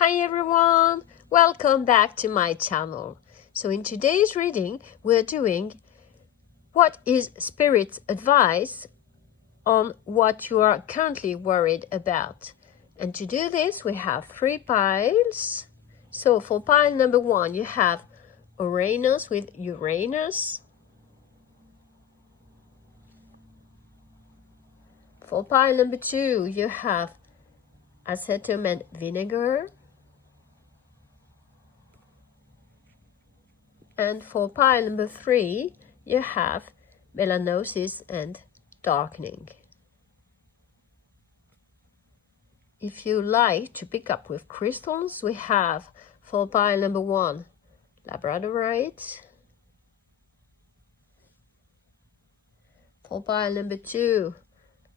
Hi everyone, welcome back to my channel. So in today's reading, we're doing what is Spirit's advice on what you are currently worried about. And to do this, we have 3 piles. So for pile number 1, you have Uranus with Uranus. For pile number 2, you have Acetum and Vinegar. And for pile number 3, you have Melanosis and Darkening. If you like to pick up with crystals, we have for pile number 1, labradorite. For pile number 2,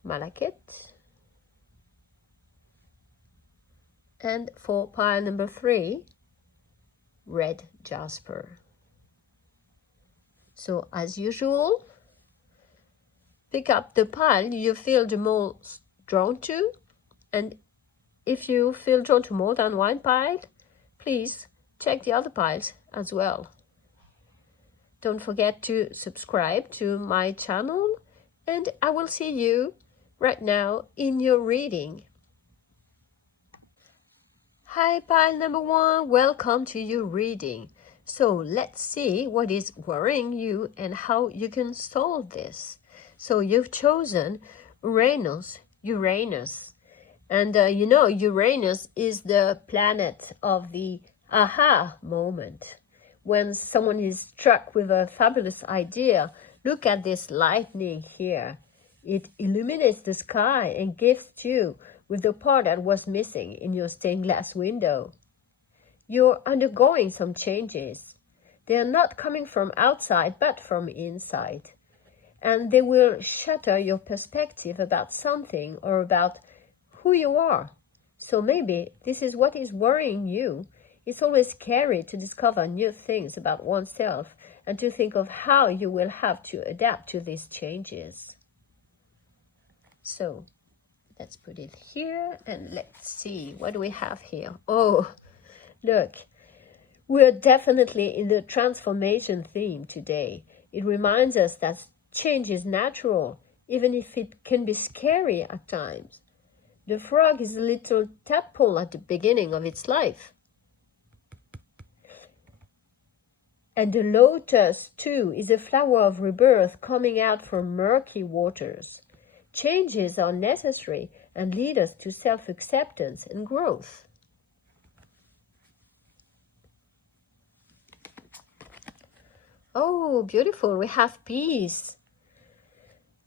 malachite. And for pile number 3, red jasper. So as usual, pick up the pile you feel the most drawn to, and if you feel drawn to more than one pile, please check the other piles as well. Don't forget to subscribe to my channel, and I will see you right now in your reading. Hi pile number 1, welcome to your reading. So let's see what is worrying you and how you can solve this. So you've chosen Uranus. And you know, Uranus is the planet of the aha moment. When someone is struck with a fabulous idea, look at this lightning here. It illuminates the sky and gifts you with the part that was missing in your stained glass window. You're undergoing some changes. They are not coming from outside, but from inside. And they will shatter your perspective about something or about who you are. So maybe this is what is worrying you. It's always scary to discover new things about oneself and to think of how you will have to adapt to these changes. So let's put it here and let's see what we have here. Oh, look, we're definitely in the transformation theme today. It reminds us that change is natural, even if it can be scary at times. The frog is a little tadpole at the beginning of its life. And the lotus, too, is a flower of rebirth coming out from murky waters. Changes are necessary and lead us to self-acceptance and growth. Oh, beautiful. We have peace.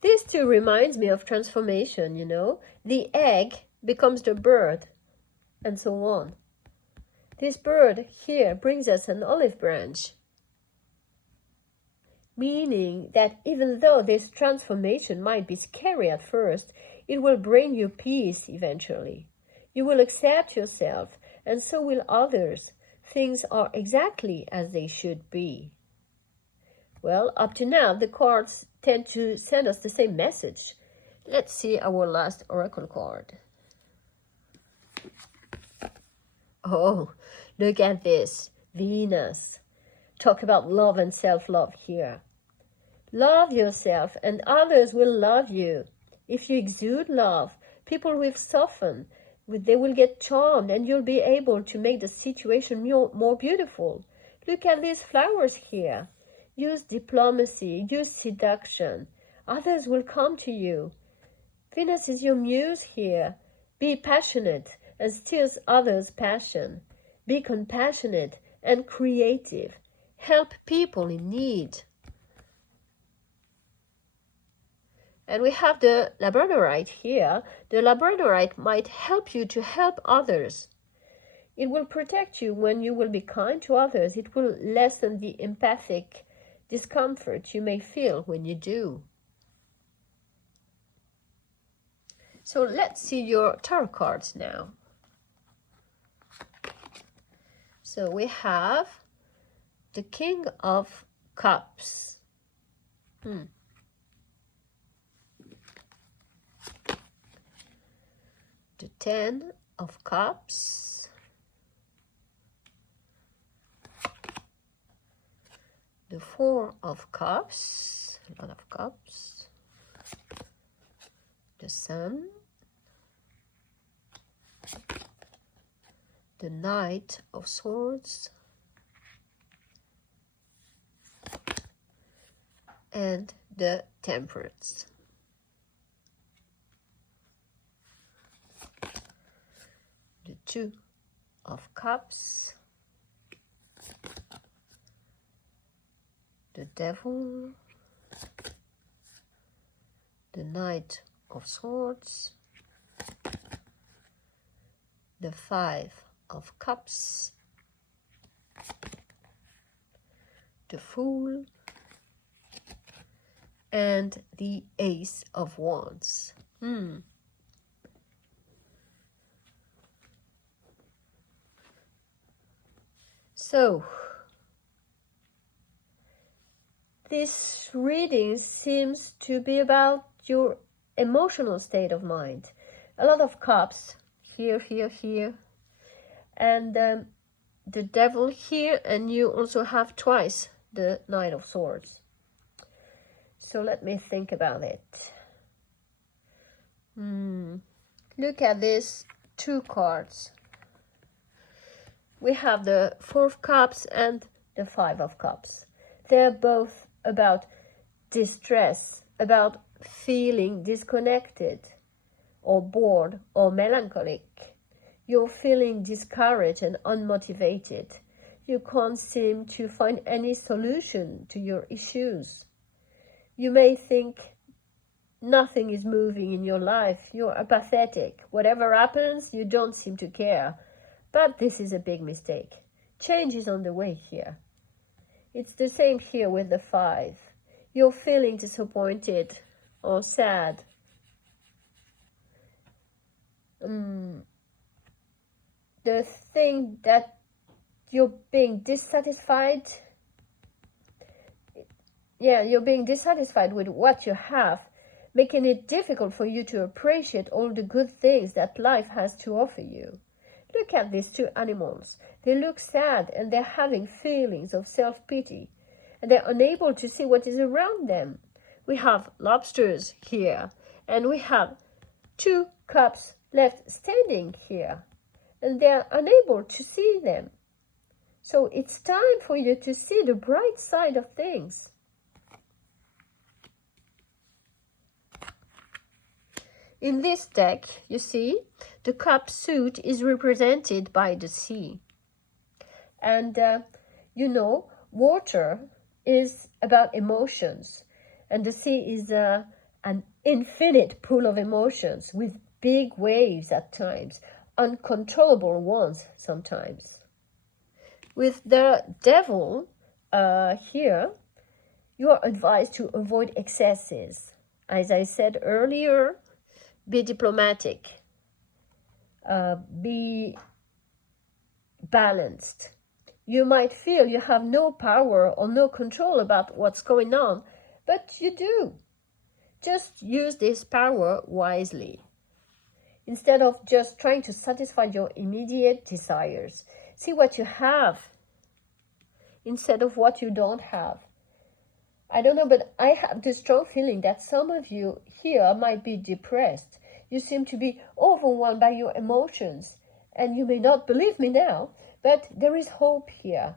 This too reminds me of transformation, you know. The egg becomes the bird, and so on. This bird here brings us an olive branch, meaning that even though this transformation might be scary at first, it will bring you peace eventually. You will accept yourself, and so will others. Things are exactly as they should be. Well, up to now, the cards tend to send us the same message. Let's see our last oracle card. Oh, look at this. Venus. Talk about love and self-love here. Love yourself and others will love you. If you exude love, people will soften. They will get charmed and you'll be able to make the situation more beautiful. Look at these flowers here. Use diplomacy, use seduction. Others will come to you. Venus is your muse here. Be passionate and stirs others' passion. Be compassionate and creative. Help people in need. And we have the labradorite here. The labradorite might help you to help others. It will protect you when you will be kind to others. It will lessen the empathic discomfort you may feel when you do. So let's see your tarot cards now. So we have the King of Cups. The 10 of Cups. the Four of Cups, a lot of cups, the Sun, the Knight of Swords, and the Temperance. The Two of Cups, the Devil, the Knight of Swords, the Five of Cups, the Fool, and the Ace of Wands. So, this reading seems to be about your emotional state of mind. A lot of cups, here, here, here, and the Devil here, and you also have twice the Knight of Swords. So let me think about it. Look at these two cards. We have the Four of Cups and the Five of Cups. They're both about distress, about feeling disconnected or bored or melancholic. You're feeling discouraged and unmotivated. You can't seem to find any solution to your issues. You may think nothing is moving in your life. You're apathetic. Whatever happens, you don't seem to care. But this is a big mistake. Change is on the way here. It's the same here with the Five. You're feeling disappointed or sad. The thing that you're being dissatisfied, you're being dissatisfied with what you have, making it difficult for you to appreciate all the good things that life has to offer you. Look at these two animals. They look sad and they're having feelings of self-pity, and they're unable to see what is around them. We have lobsters here, and we have two cups left standing here, and they're unable to see them. So it's time for you to see the bright side of things. In this deck, you see, the cup suit is represented by the sea. And, water is about emotions. And the sea is an infinite pool of emotions with big waves at times, uncontrollable ones sometimes. With the Devil here, you are advised to avoid excesses. As I said earlier, be diplomatic, be balanced. You might feel you have no power or no control about what's going on, but you do. Just use this power wisely. Instead of just trying to satisfy your immediate desires, see what you have instead of what you don't have. I don't know, but I have the strong feeling that some of you here might be depressed. You seem to be overwhelmed by your emotions, and you may not believe me now, but there is hope here.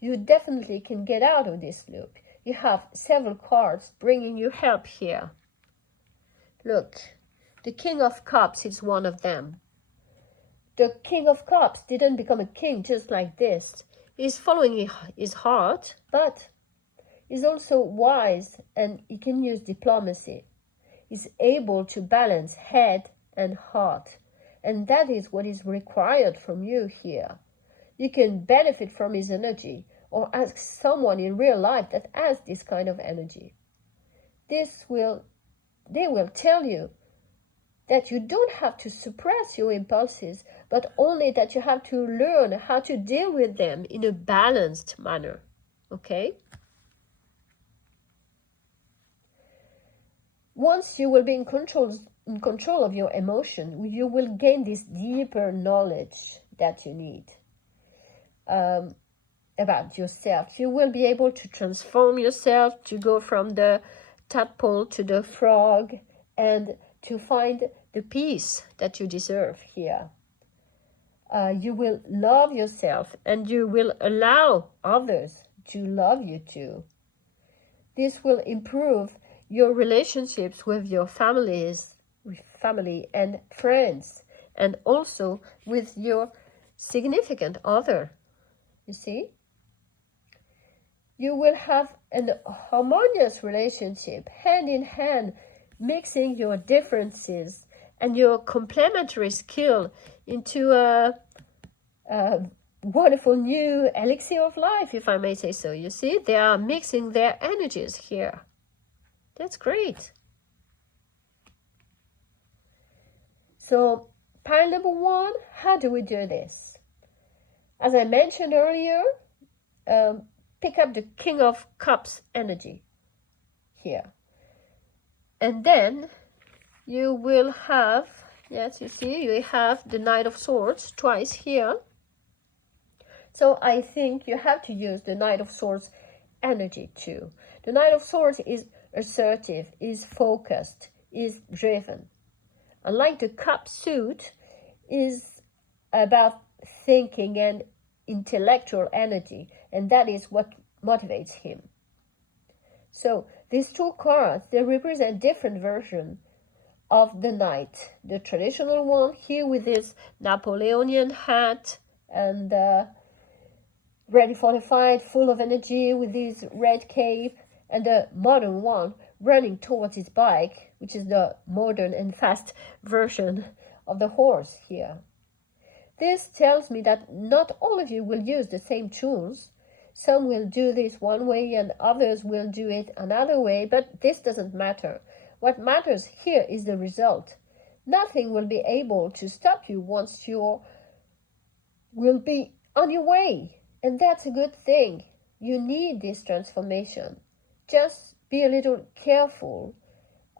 You definitely can get out of this loop. You have several cards bringing you help here. Look, the King of Cups is one of them. The King of Cups didn't become a king just like this. He's following his heart, but he's also wise, and he can use diplomacy. He's able to balance head and heart, and that is what is required from you here. You can benefit from his energy, or ask someone in real life that has this kind of energy. They will tell you that you don't have to suppress your impulses, but only that you have to learn how to deal with them in a balanced manner. Okay? Once you will be in control of your emotion, you will gain this deeper knowledge that you need. about yourself. You will be able to transform yourself, to go from the tadpole to the frog, and to find the peace that you deserve here. You will love yourself, and you will allow others to love you too. This will improve your relationships with your family and friends, and also with your significant other. You see? You will have an harmonious relationship, hand in hand, mixing your differences and your complementary skill into a wonderful new elixir of life, if I may say so. You see, they are mixing their energies here. That's great. So, pile number 1, how do we do this? As I mentioned earlier, pick up the King of Cups energy here. And then you will have, yes, you see, you have the Knight of Swords twice here. So I think you have to use the Knight of Swords energy too. The Knight of Swords is assertive, is focused, is driven. Unlike the Cup suit, is about thinking and intellectual energy, and that is what motivates him. So these two cards, they represent different versions of the knight. The traditional one here with his Napoleonian hat and ready for the fight, full of energy with his red cape, and the modern one running towards his bike, which is the modern and fast version of the horse here. This tells me that not all of you will use the same tools. Some will do this one way and others will do it another way, but this doesn't matter. What matters here is the result. Nothing will be able to stop you once you will be on your way. And that's a good thing. You need this transformation. Just be a little careful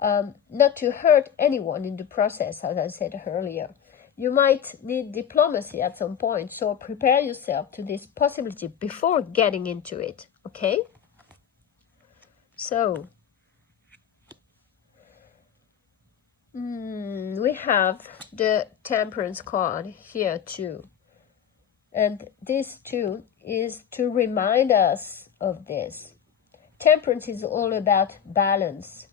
not to hurt anyone in the process, as I said earlier. You might need diplomacy at some point, so prepare yourself to this possibility before getting into it, okay? So, we have the Temperance card here too. And this too is to remind us of this. Temperance is all about balance.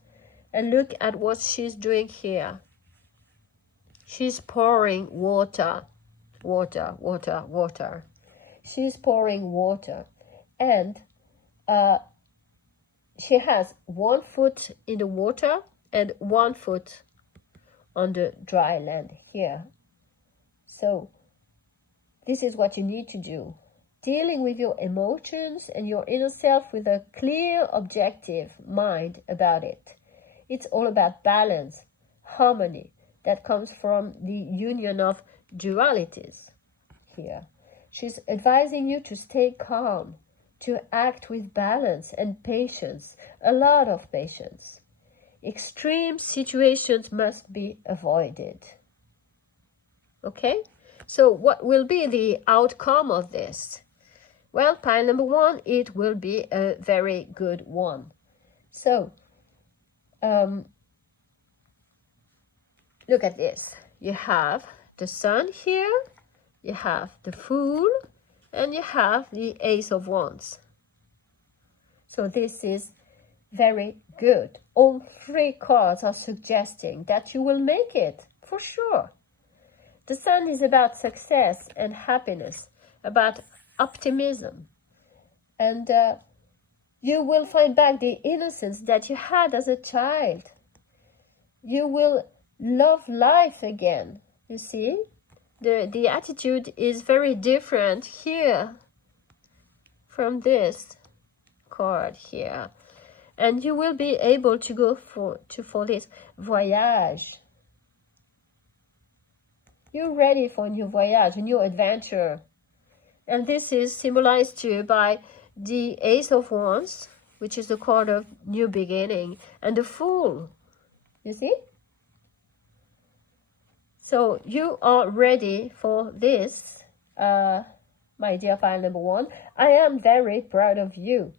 And look at what she's doing here. She's pouring water. She's pouring water. And she has 1 foot in the water and 1 foot on the dry land here. So this is what you need to do. Dealing with your emotions and your inner self with a clear, objective mind about it. It's all about balance, harmony, that comes from the union of dualities here. She's advising you to stay calm, to act with balance and patience, a lot of patience. Extreme situations must be avoided. Okay? So what will be the outcome of this? Well, pile number 1, it will be a very good one. So, look at this. You have the Sun here, you have the Fool, and you have the Ace of Wands. So this is very good. All 3 cards are suggesting that you will make it, for sure. The Sun is about success and happiness, about optimism. And you will find back the innocence that you had as a child. You will love life again, you see? The attitude is very different here from this card here. And you will be able to go for this voyage. You're ready for a new voyage, a new adventure. And this is symbolized too by the Ace of Wands, which is the card of new beginning, and the Fool, you see? So you are ready for this my dear file number 1. I am very proud of you.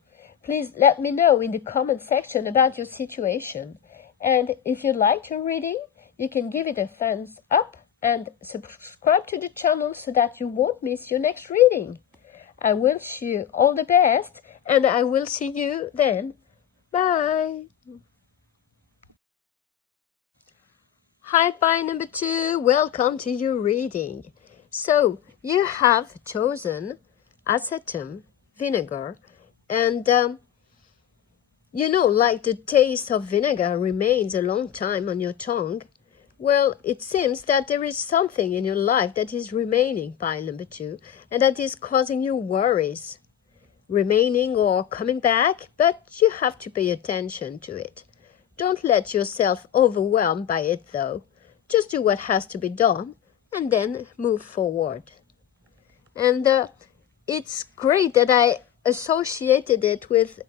Please let me know in the comment section about your situation. And if you'd like your reading, you can give it a thumbs up and subscribe to the channel so that you won't miss your next reading. I wish you all the best, and I will see you then. Bye. Hi, pile number 2. Welcome to your reading. So you have chosen acetum, vinegar, and you know, like the taste of vinegar remains a long time on your tongue. Well, it seems that there is something in your life that is remaining, pile number 2, and that is causing you worries. Remaining or coming back, but you have to pay attention to it. Don't let yourself overwhelmed by it though. Just do what has to be done and then move forward. And it's great that I associated it with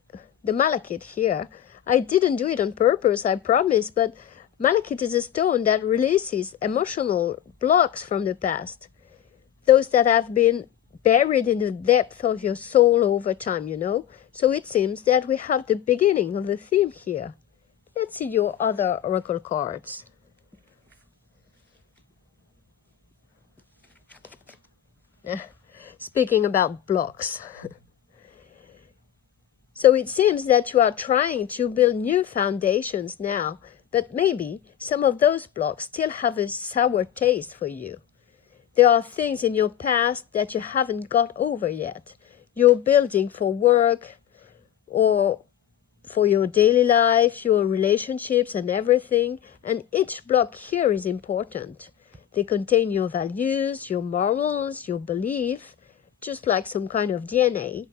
the malachite here. I didn't do it on purpose, I promise, but malachite is a stone that releases emotional blocks from the past. Those that have been buried in the depth of your soul over time, you know. So it seems that we have the beginning of the theme here. Let's see your other oracle cards. Speaking about blocks. So it seems that you are trying to build new foundations now, but maybe some of those blocks still have a sour taste for you. There are things in your past that you haven't got over yet. You're building for work or for your daily life, your relationships and everything, and each block here is important. They contain your values, your morals, your belief, just like some kind of DNA.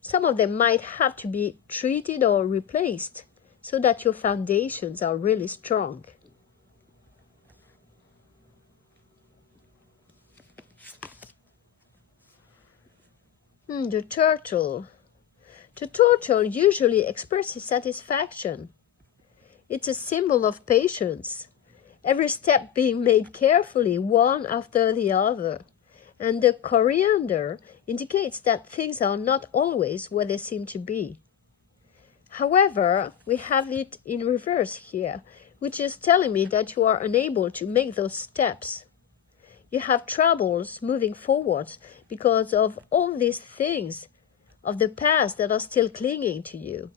Some of them might have to be treated or replaced so that your foundations are really strong. The turtle. The turtle usually expresses satisfaction. It's a symbol of patience. Every step being made carefully, one after the other. And the coriander indicates that things are not always what they seem to be. However, we have it in reverse here, which is telling me that you are unable to make those steps. You have troubles moving forward because of all these things of the past that are still clinging to you.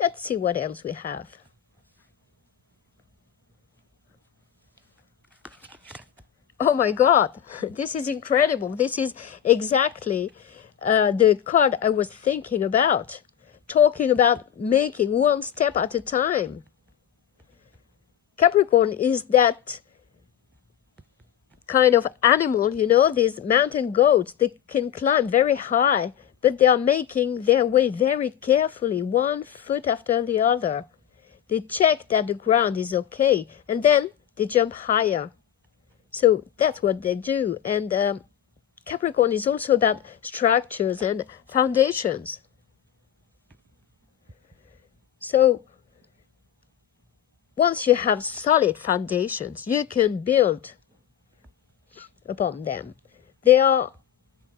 Let's see what else we have. Oh my God, this is incredible. This is exactly the card I was thinking about. Talking about making one step at a time. Capricorn is that kind of animal, you know, these mountain goats. They can climb very high, but they are making their way very carefully, one foot after the other. They check that the ground is okay, and then they jump higher. So that's what they do. And Capricorn is also about structures and foundations. So once you have solid foundations, you can build upon them. They are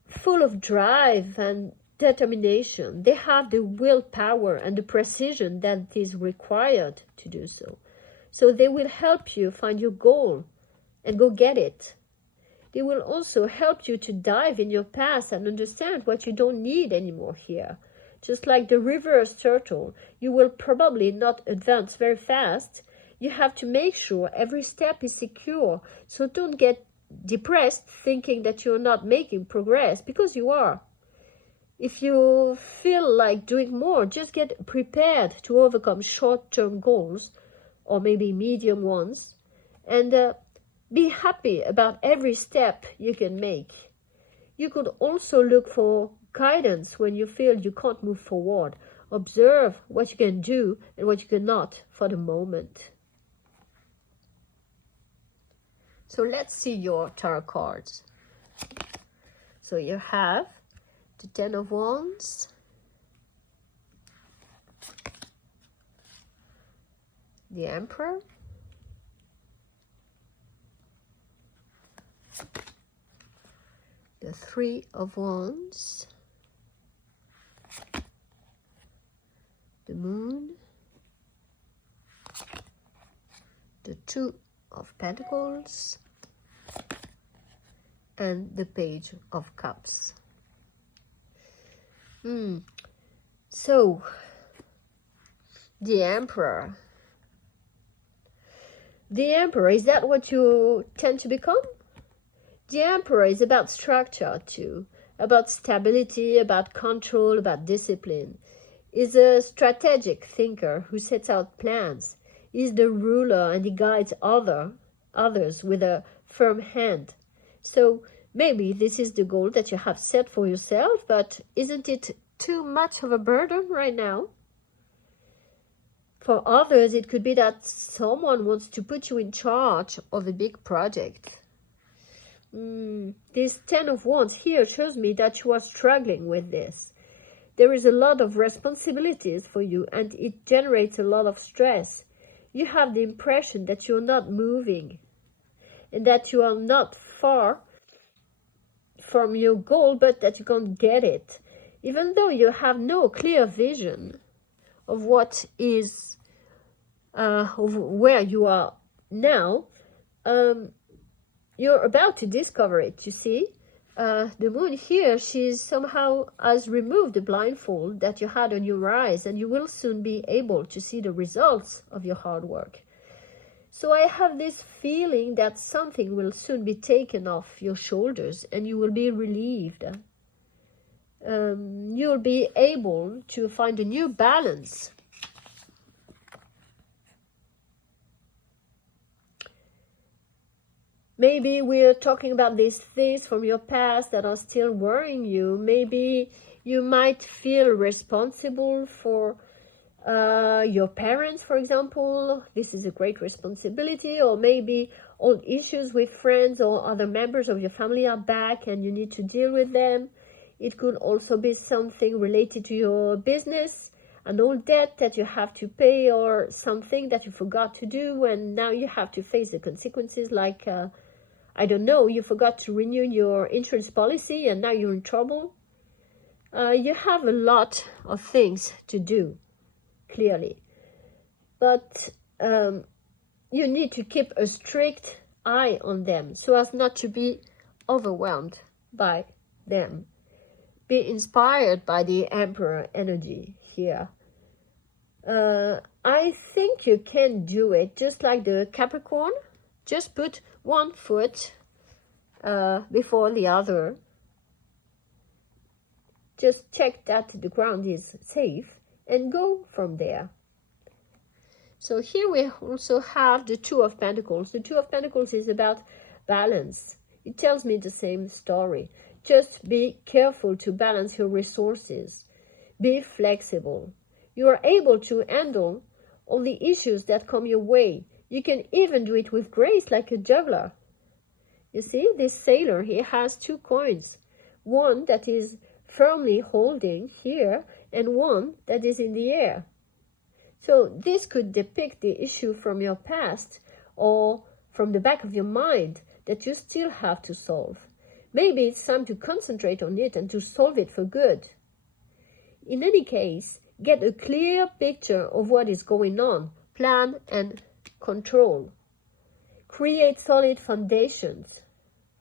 full of drive and determination. They have the willpower and the precision that is required to do so. So they will help you find your goal and go get it. They will also help you to dive in your past and understand what you don't need anymore here. Just like the reverse turtle, you will probably not advance very fast. You have to make sure every step is secure. So don't get depressed thinking that you're not making progress, because you are. If you feel like doing more, just get prepared to overcome short-term goals or maybe medium ones, and be happy about every step you can make. You could also look for guidance when you feel you can't move forward. Observe what you can do and what you cannot for the moment. So let's see your tarot cards. So you have the Ten of Wands, the Emperor, the Three of Wands, the Moon, the Two of Pentacles, and the Page of Cups. So, the Emperor. The Emperor, is that what you tend to become? The Emperor is about structure too, about stability, about control, about discipline. Is a strategic thinker who sets out plans. Is the ruler and he guides others with a firm hand. So maybe this is the goal that you have set for yourself, but isn't it too much of a burden right now? For others, it could be that someone wants to put you in charge of a big project. This Ten of Wands here shows me that you are struggling with this. There is a lot of responsibilities for you and it generates a lot of stress. You have the impression that you're not moving and that you are not far from your goal, but that you can't get it. Even though you have no clear vision of what is, of where you are now, you're about to discover it, you see. The Moon here, she somehow has removed the blindfold that you had on your eyes, and you will soon be able to see the results of your hard work. So I have this feeling that something will soon be taken off your shoulders and you will be relieved. You'll be able to find a new balance. Maybe we're talking about these things from your past that are still worrying you. Maybe you might feel responsible for your parents, for example. This is a great responsibility. Or maybe old issues with friends or other members of your family are back and you need to deal with them. It could also be something related to your business, an old debt that you have to pay, or something that you forgot to do and now you have to face the consequences, like I don't know, you forgot to renew your insurance policy and now you're in trouble. You have a lot of things to do, clearly. But you need to keep a strict eye on them so as not to be overwhelmed by them. Be inspired by the Emperor energy here. I think you can do it, just like the Capricorn. Just put one foot before the other. Just check that the ground is safe and go from there. So here we also have the Two of Pentacles. The Two of Pentacles is about balance. It tells me the same story. Just be careful to balance your resources. Be flexible. You are able to handle all the issues that come your way. You can even do it with grace, like a juggler. You see, this sailor, he has two coins. One that is firmly holding here and one that is in the air. So this could depict the issue from your past or from the back of your mind that you still have to solve. Maybe it's time to concentrate on it and to solve it for good. In any case, get a clear picture of what is going on. Plan and control. Create solid foundations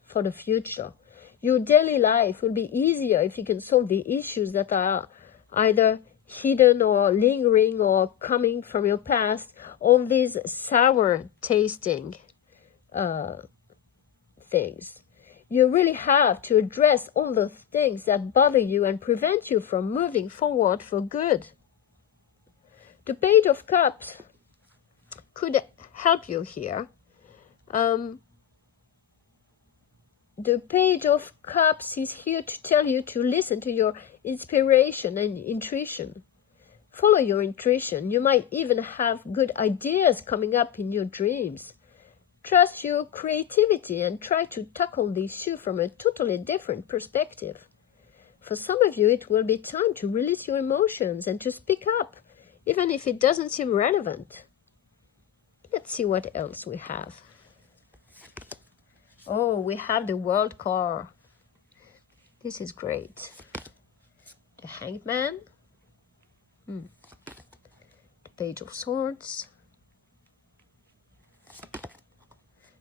for the future. Your daily life will be easier if you can solve the issues that are either hidden or lingering or coming from your past. All these sour tasting things. You really have to address all the things that bother you and prevent you from moving forward for good. The Page of Cups could help you here. The Page of Cups is here to tell you to listen to your inspiration and intuition. Follow your intuition. You might even have good ideas coming up in your dreams. Trust your creativity and try to tackle the issue from a totally different perspective. For some of you, it will be time to release your emotions and to speak up, even if it doesn't seem relevant. Let's see what else we have. Oh, we have the World card. This is great. The Hanged Man. The Page of Swords.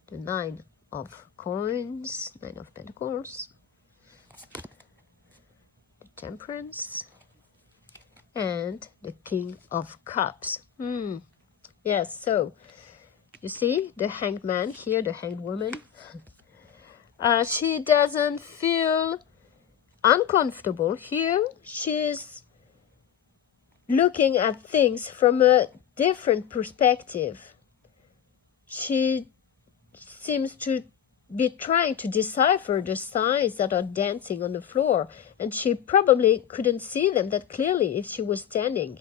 The Nine of Coins. Nine of Pentacles. The Temperance. And the King of Cups. Yes, so you see the Hanged Man here, the Hanged Woman. She doesn't feel uncomfortable here. She's looking at things from a different perspective. She seems to be trying to decipher the signs that are dancing on the floor, and she probably couldn't see them that clearly if she was standing.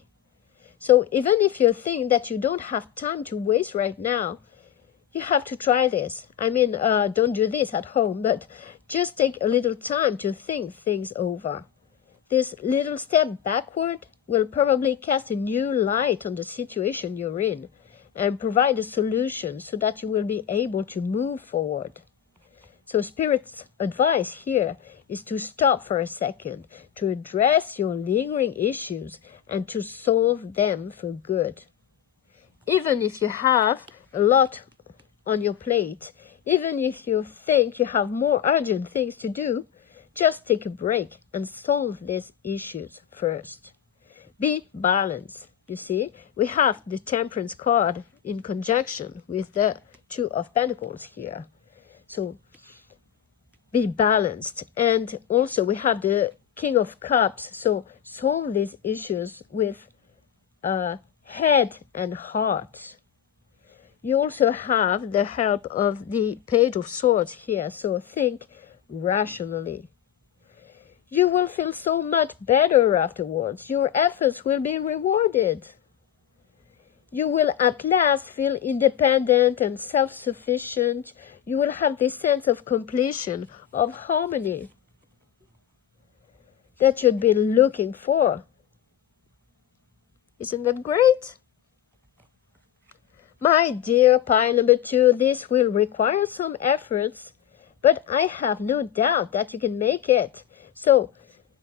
So even if you think that you don't have time to waste right now, you have to try this. I mean, don't do this at home, but just take a little time to think things over. This little step backward will probably cast a new light on the situation you're in and provide a solution so that you will be able to move forward. So Spirit's advice here is to stop for a second, to address your lingering issues and to solve them for good. Even if you have a lot on your plate, even if you think you have more urgent things to do, just take a break and solve these issues first. Be balanced. You see, we have the Temperance card in conjunction with the Two of Pentacles here. So be balanced. And also we have the King of Cups. So solve these issues with head and heart. You also have the help of the Page of Swords here. So think rationally. You will feel so much better afterwards. Your efforts will be rewarded. You will at last feel independent and self-sufficient. You will have this sense of completion, of harmony that you'd been looking for. Isn't that great? My dear pile number 2, this will require some efforts, but I have no doubt that you can make it. So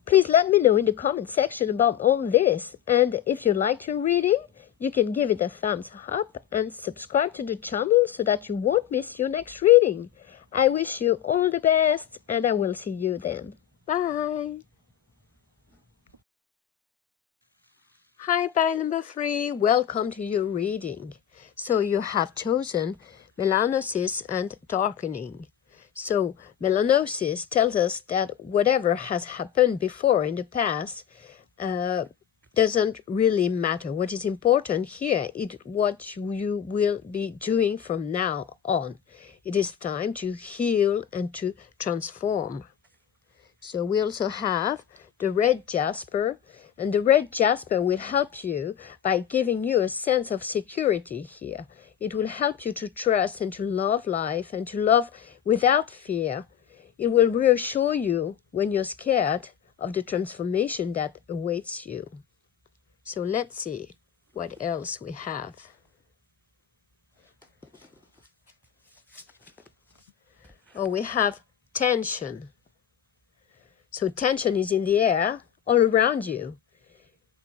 please let me know in the comment section about all this. And if you liked your reading, you can give it a thumbs up and subscribe to the channel so that you won't miss your next reading. I wish you all the best and I will see you then. Bye. Hi, pile number 3. Welcome to your reading. So you have chosen melanosis and darkening. So melanosis tells us that whatever has happened before in the past doesn't really matter. What is important here is what you will be doing from now on. It is time to heal and to transform. So we also have the red jasper, and the red jasper will help you by giving you a sense of security here. It will help you to trust and to love life and to love without fear. It will reassure you when you're scared of the transformation that awaits you. So let's see what else we have. Oh, we have tension. So tension is in the air all around you,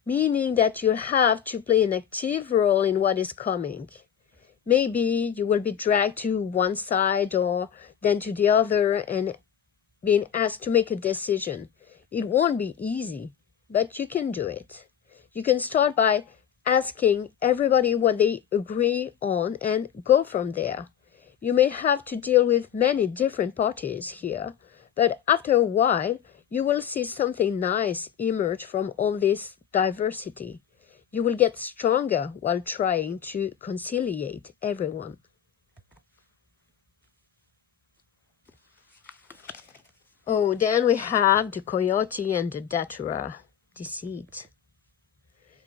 meaning that you have to play an active role in what is coming. Maybe you will be dragged to one side or then to the other and being asked to make a decision. It won't be easy, but you can do it. You can start by asking everybody what they agree on and go from there. You may have to deal with many different parties here, but after a while, you will see something nice emerge from all this diversity. You will get stronger while trying to conciliate everyone. Oh, then we have the coyote and the datura, deceit.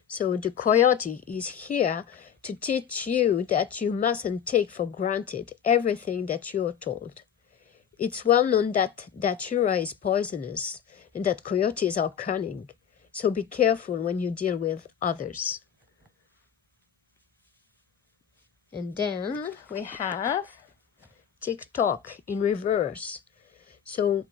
So the coyote is here to teach you that you mustn't take for granted everything that you're told. It's well known that datura is poisonous and that coyotes are cunning. So be careful when you deal with others. And then we have TikTok in reverse. So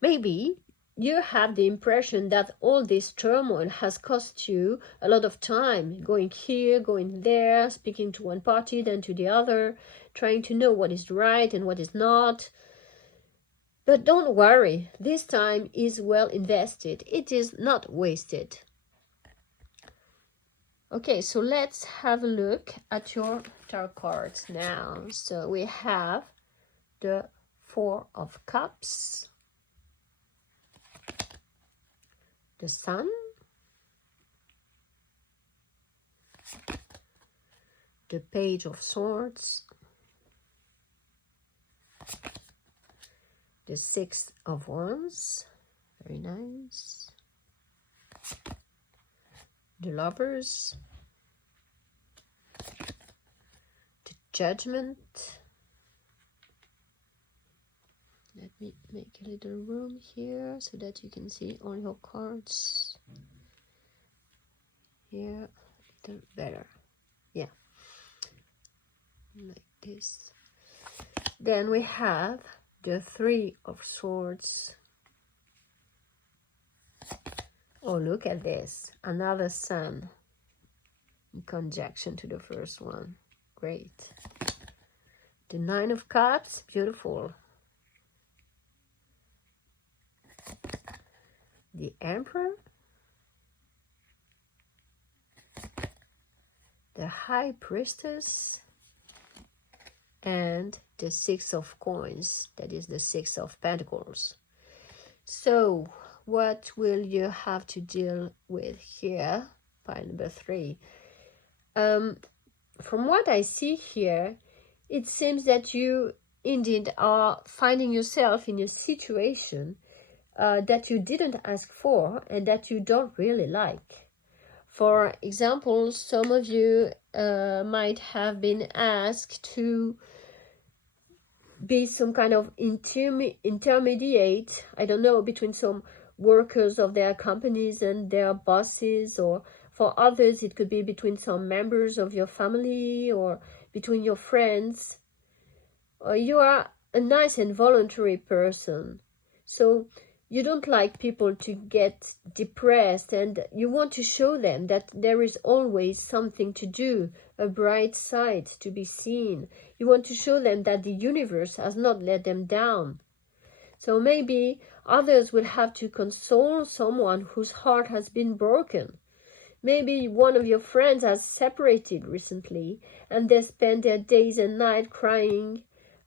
Maybe you have the impression that all this turmoil has cost you a lot of time, going here, going there, speaking to one party, then to the other, trying to know what is right and what is not. But don't worry, this time is well invested. It is not wasted. Okay, so let's have a look at your tarot cards now. So we have the Four of Cups, the Sun, the Page of Swords, the Six of Wands, very nice, the Lovers, the Judgment. Let me make a little room here so that you can see all your cards. Here, a little better. Yeah, like this. Then we have the Three of Swords. Oh, look at this. Another sun in conjunction to the first one. Great. The Nine of Cups. Beautiful. The Emperor. The High Priestess. And the Six of Coins. That is the Six of Pentacles. So, what will you have to deal with here? Pile number 3. From what I see here, it seems that you indeed are finding yourself in a situation that you didn't ask for and that you don't really like. For example, some of you might have been asked to be some kind of intermediate, I don't know, between some workers of their companies and their bosses, or for others it could be between some members of your family or between your friends. You are a nice and voluntary person, so you don't like people to get depressed, and you want to show them that there is always something to do, a bright side to be seen. You want to show them that the universe has not let them down. So maybe others will have to console someone whose heart has been broken. Maybe one of your friends has separated recently and they spend their days and night crying.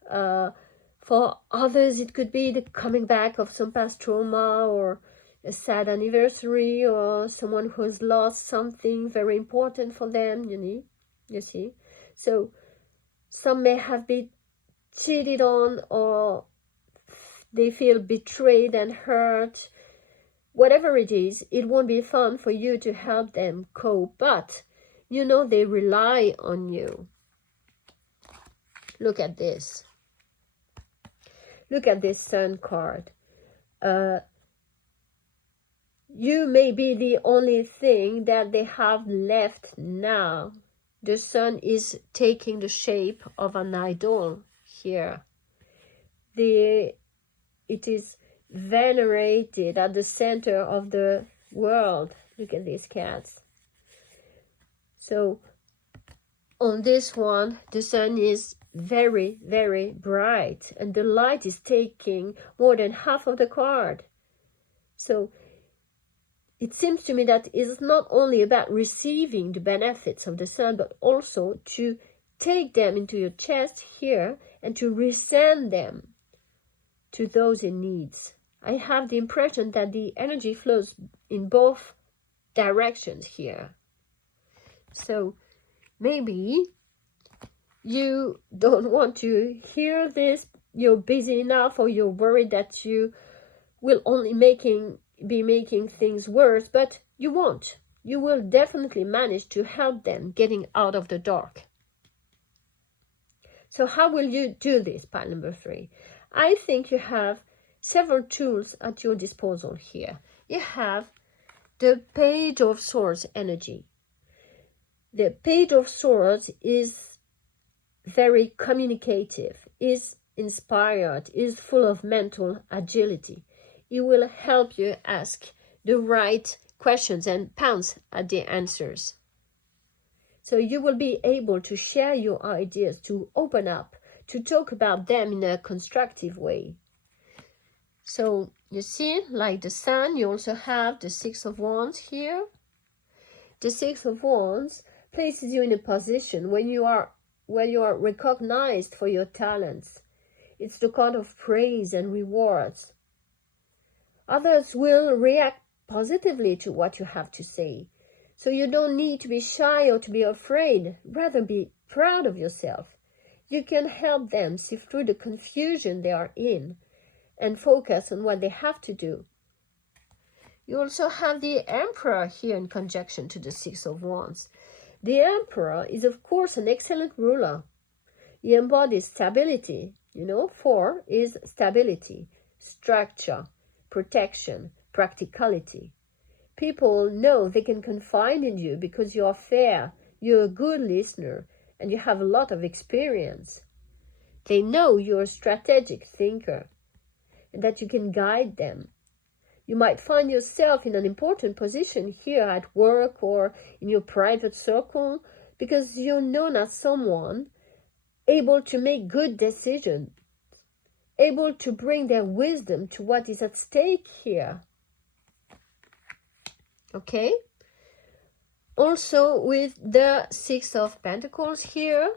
For others, it could be the coming back of some past trauma or a sad anniversary or someone who has lost something very important for them, you see. So some may have been cheated on, or they feel betrayed and hurt. Whatever it is, it won't be fun for you to help them cope, but they rely on you. Look at this. Look at this Sun card. You may be the only thing that they have left now. The Sun is taking the shape of an idol here. It is venerated at the center of the world. Look at these cats. So on this one, the Sun is very, very bright, and the light is taking more than half of the card. So it seems to me that it's not only about receiving the benefits of the Sun, but also to take them into your chest here and to resend them to those in need. I have the impression that the energy flows in both directions here. So maybe you don't want to hear this, you're busy enough, or you're worried that you will only be making things worse, but you won't. You will definitely manage to help them getting out of the dark. So how will you do this, pile number 3? I think you have several tools at your disposal here. You have the Page of Swords energy. The Page of Swords is very communicative, is inspired, is full of mental agility. It will help you ask the right questions and pounce at the answers. So you will be able to share your ideas, to open up, to talk about them in a constructive way. So you see, like the Sun, you also have the Six of Wands here. The Six of Wands places you in a position where you are recognized for your talents. It's the card of praise and rewards. Others will react positively to what you have to say. So you don't need to be shy or to be afraid. Rather be proud of yourself. You can help them sift through the confusion they are in and focus on what they have to do. You also have the Emperor here in conjunction to the Six of Wands. The Emperor is, of course, an excellent ruler. He embodies stability. 4 is stability, structure, protection, practicality. People know they can confide in you because you are fair, you're a good listener, and you have a lot of experience. They know you're a strategic thinker and that you can guide them. You might find yourself in an important position here at work or in your private circle because you're known as someone able to make good decisions, able to bring their wisdom to what is at stake here. Okay? Also with the Six of Pentacles here,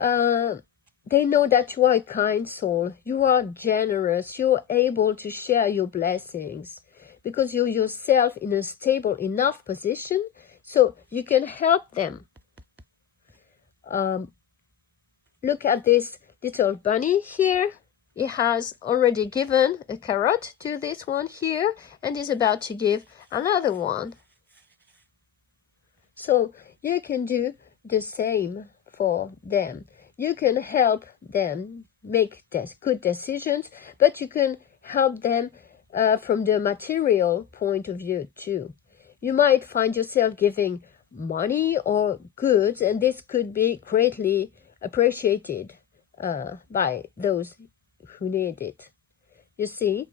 they know that you are a kind soul, you are generous, you're able to share your blessings because you're yourself in a stable enough position so you can help them. Look at this little bunny here. He has already given a carrot to this one here and is about to give another one. So you can do the same for them. You can help them make good decisions, but you can help them from the material point of view too. You might find yourself giving money or goods, and this could be greatly appreciated by those who need it. You see,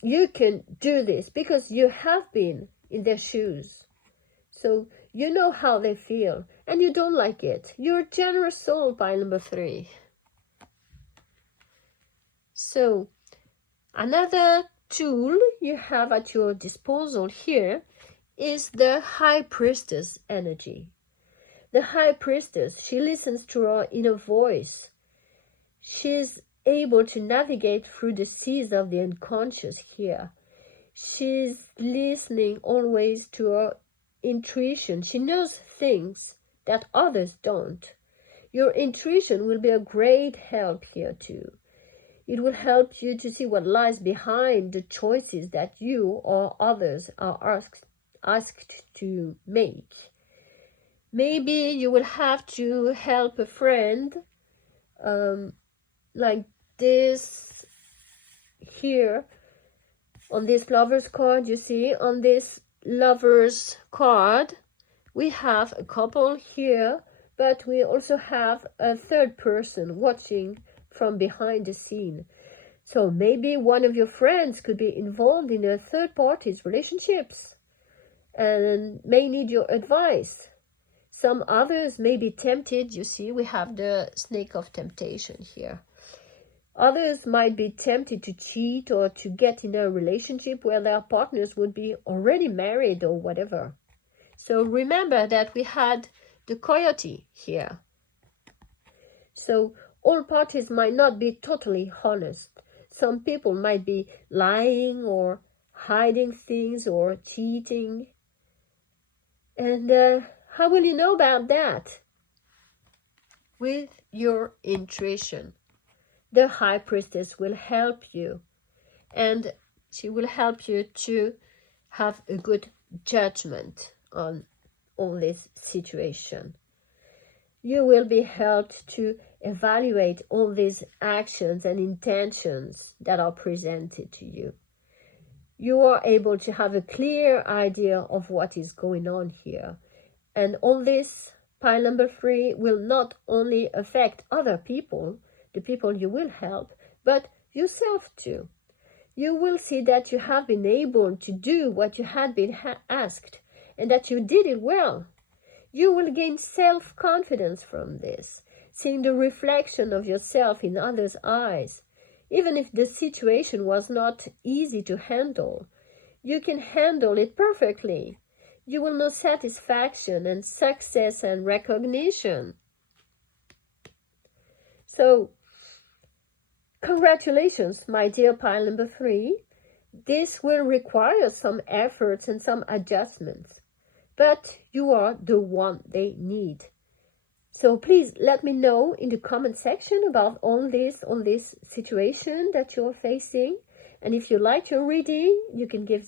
you can do this because you have been in their shoes. So you know how they feel and you don't like it. You're a generous soul, pile number 3. So another tool you have at your disposal here is the High Priestess energy. The High Priestess, she listens to her inner voice. She's able to navigate through the seas of the unconscious here. She's listening always to her intuition. She knows things that others don't. Your intuition will be a great help here too. It will help you to see what lies behind the choices that you or others are asked to make. Maybe you will have to help a friend, like this here on this Lover's card. You see, on this Lover's card, we have a couple here, but we also have a third person watching from behind the scene. So maybe one of your friends could be involved in a third party's relationships and may need your advice. Some others may be tempted. You see, we have the snake of temptation here. Others might be tempted to cheat or to get in a relationship where their partners would be already married or whatever. So remember that we had the coyote here. So all parties might not be totally honest. Some people might be lying or hiding things or cheating. And how will you know about that? With your intuition. The High Priestess will help you, and she will help you to have a good judgment on all this situation. You will be helped to evaluate all these actions and intentions that are presented to you. You are able to have a clear idea of what is going on here. And all this, pile number 3, will not only affect other people, the people you will help, but yourself too. You will see that you have been able to do what you had been asked, and that you did it well. You will gain self-confidence from this, seeing the reflection of yourself in others' eyes. Even if the situation was not easy to handle, you can handle it perfectly. You will know satisfaction and success and recognition. So, congratulations, my dear pile number 3. This will require some efforts and some adjustments, but you are the one they need. So please let me know in the comment section about all this situation that you're facing. And if you like your reading, you can give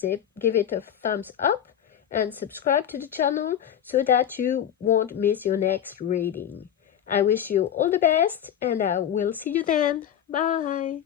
it a thumbs up and subscribe to the channel so that you won't miss your next reading. I wish you all the best, and I will see you then. Bye.